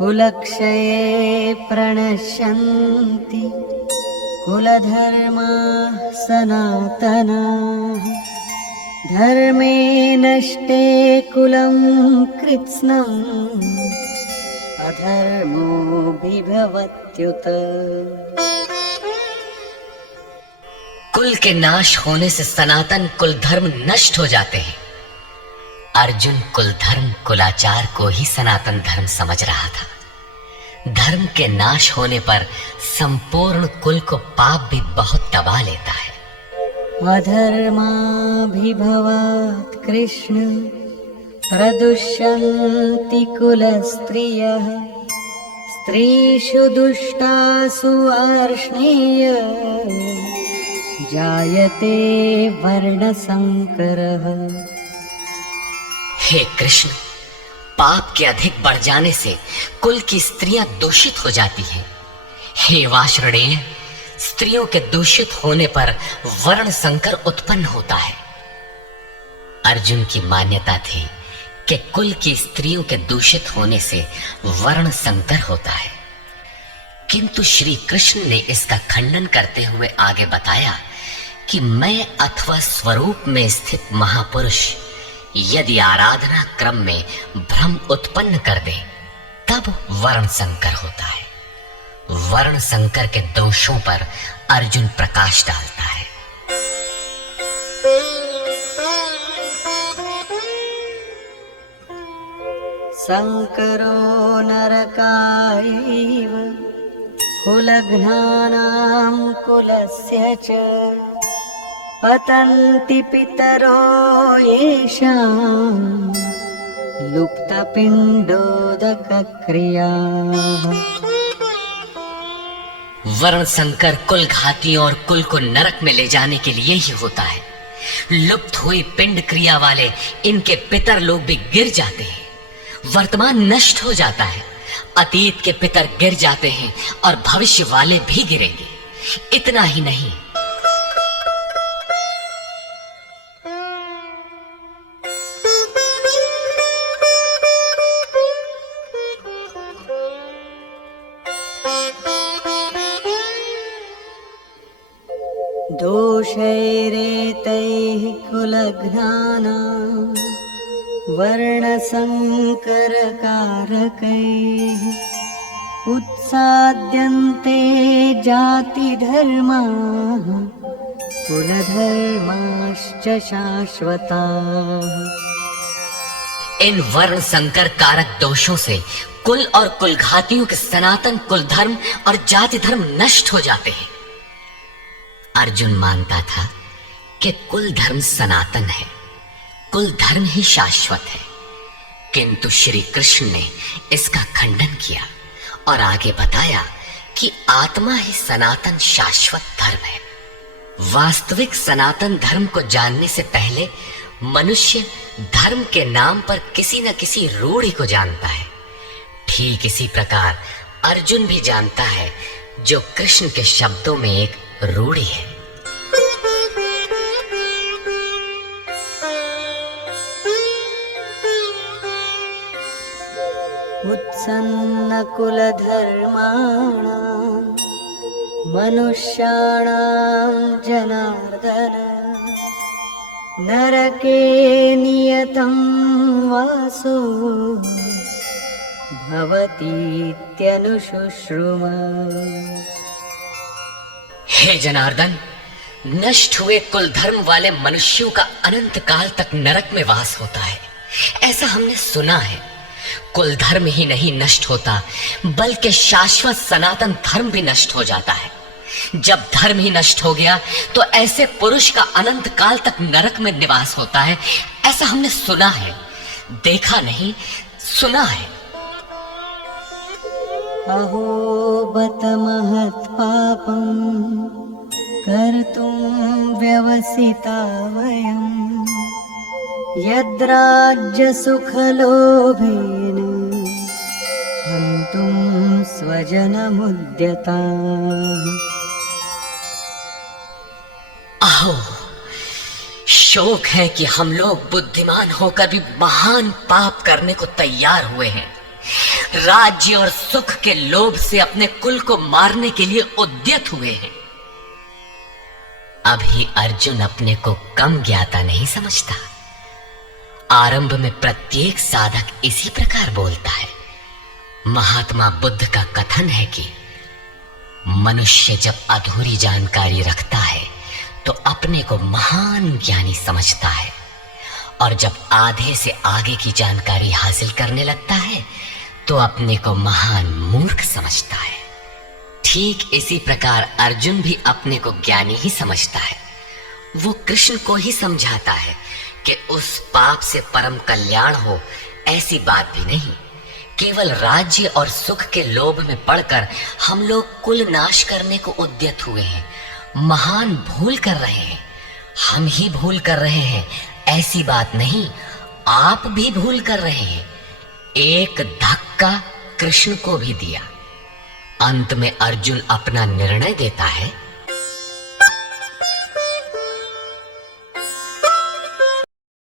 कुलक्षये प्रणश्यन्ति कुलधर्माः सनातनाः। धर्मे नष्टे कुलं कृत्स्नम् अधर्मो विभवत्युत। कुल के नाश होने से सनातन कुल धर्म नष्ट हो जाते हैं। अर्जुन कुल धर्म कुलाचार को ही सनातन धर्म समझ रहा था। धर्म के नाश होने पर संपूर्ण कुल को पाप भी बहुत दबा लेता है। अधर्माभिभवात् कृष्ण प्रदुष्यन्ति कुलस्त्रियः। स्त्रीषु दुष्टासु अर्ष्णेय जायते वर्णसंकरः। हे कृष्ण, पाप के अधिक बढ़ जाने से कुल की स्त्रियां दूषित हो जाती हैं। हे वार्ष्णेय, स्त्रियों के दूषित होने पर वर्ण संकर उत्पन्न होता है। अर्जुन की मान्यता थी कि कुल की स्त्रियों के दूषित होने से वर्ण संकर होता है, किंतु श्री कृष्ण ने इसका खंडन करते हुए आगे बताया कि मैं अथवा स्वरूप में स्थित महापुरुष यदि आराधना क्रम में भ्रम उत्पन्न कर दे तब वर्ण संकर होता है। वर्ण संकर के दोषों पर अर्जुन प्रकाश डालता है। संकरो नरकायैव कुलघ्नानां कुलस्य च। पतन्ति पितरो येषां लुप्तपिण्डोदकक्रियाः। वर्ण संकर कुल घातियों और कुल को नरक में ले जाने के लिए ही होता है। लुप्त हुई पिंड क्रिया वाले इनके पितर लोग भी गिर जाते हैं। वर्तमान नष्ट हो जाता है, अतीत के पितर गिर जाते हैं और भविष्य वाले भी गिरेंगे। इतना ही नहीं, दोषैरेतैः कुलघ्नानां वर्णसंकरकारकैः उत्साद्यन्ते जातिधर्माः कुलधर्माश्च शाश्वताः। इन वर्ण संकर कारक दोषों से कुल और कुलघातियों के सनातन कुल धर्म और जाति धर्म नष्ट हो जाते हैं। अर्जुन मानता था कि कुल धर्म सनातन है, कुल धर्म ही शाश्वत है, किंतु श्री कृष्ण ने इसका खंडन किया और आगे बताया कि आत्मा ही सनातन शाश्वत धर्म है। वास्तविक सनातन धर्म को जानने से पहले मनुष्य धर्म के नाम पर किसी न किसी रूढ़ि को जानता है। ठीक इसी प्रकार अर्जुन भी जानता है जो कृष्ण के शब्दों में एक रूढ़ि है। उत्सन्न कुलधर्माणां मनुष्याणां जनार्दन नरके नियतं वासो भवतीत्यनुशुश्रुमा। हे जनार्दन, नष्ट हुए कुल धर्म वाले मनुष्यों का अनंत काल तक नरक में वास होता है, ऐसा हमने सुना है। कुल धर्म ही नहीं नष्ट होता, बल्कि शाश्वत सनातन धर्म भी नष्ट हो जाता है। जब धर्म ही नष्ट हो गया तो ऐसे पुरुष का अनंत काल तक नरक में निवास होता है, ऐसा हमने सुना है, देखा नहीं, सुना है। अहो बत महत्पापं कर्तुं व्यवसिता वयं यद्राज्यसुखलोभेन हन्तुं स्वजनमुद्यताः। आओ, शोक है कि हम लोग बुद्धिमान होकर भी महान पाप करने को तैयार हुए हैं। राज्य और सुख के लोभ से अपने कुल को मारने के लिए उद्यत हुए हैं। अभी अर्जुन अपने को कम ज्ञाता नहीं समझता। आरंभ में प्रत्येक साधक इसी प्रकार बोलता है। महात्मा बुद्ध का कथन है कि मनुष्य जब अधूरी जानकारी रखता है तो अपने को महान ज्ञानी समझता है, और जब आधे से आगे की जानकारी हासिल करने लगता है तो अपने को महान मूर्ख समझता है। ठीक इसी प्रकार अर्जुन भी अपने को ज्ञानी ही समझता है। वो कृष्ण को ही समझाता है कि उस पाप से परम कल्याण हो, ऐसी बात भी नहीं। केवल राज्य और सुख के लोभ में पड़कर हम लोग कुल नाश करने को उद्यत हुए हैं, महान भूल कर रहे हैं। हम ही भूल कर रहे हैं ऐसी बात नहीं, आप भी भूल कर रहे हैं। एक धक्का कृष्ण को भी दिया। अंत में अर्जुन अपना निर्णय देता है